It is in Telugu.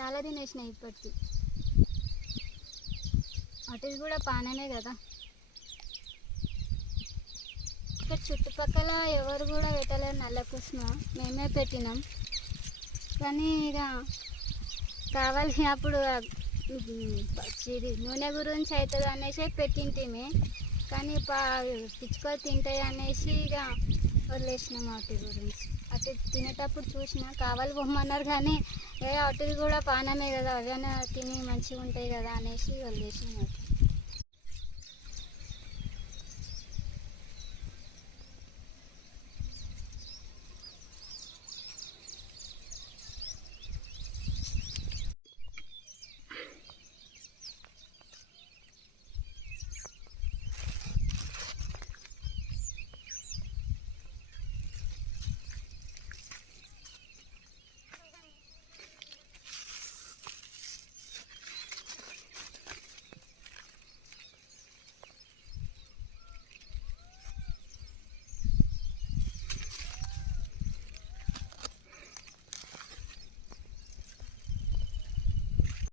చాలా తినేసినాయి ఇప్పటికి. వాటిది కూడా పానమే కదా. ఇక్కడ చుట్టుపక్కల ఎవరు కూడా పెట్టలేరు నల్ల కుసుమ, మేమే పెట్టినాం. కానీ ఇక కావాలి అప్పుడు నూనె గురించి అవుతుంది అనేసి పెట్టింటిమే. కానీ పిచ్చుకొని తింటాయి అనేసి ఇక వదిలేసినాం వాటి గురించి. అటు తినేటప్పుడు చూసిన కావాలి బొమ్మన్నారు కానీ వాటిది కూడా పానమే కదా, అవైనా తిని మంచిగా ఉంటాయి కదా అనేసి వదిలేసినాం.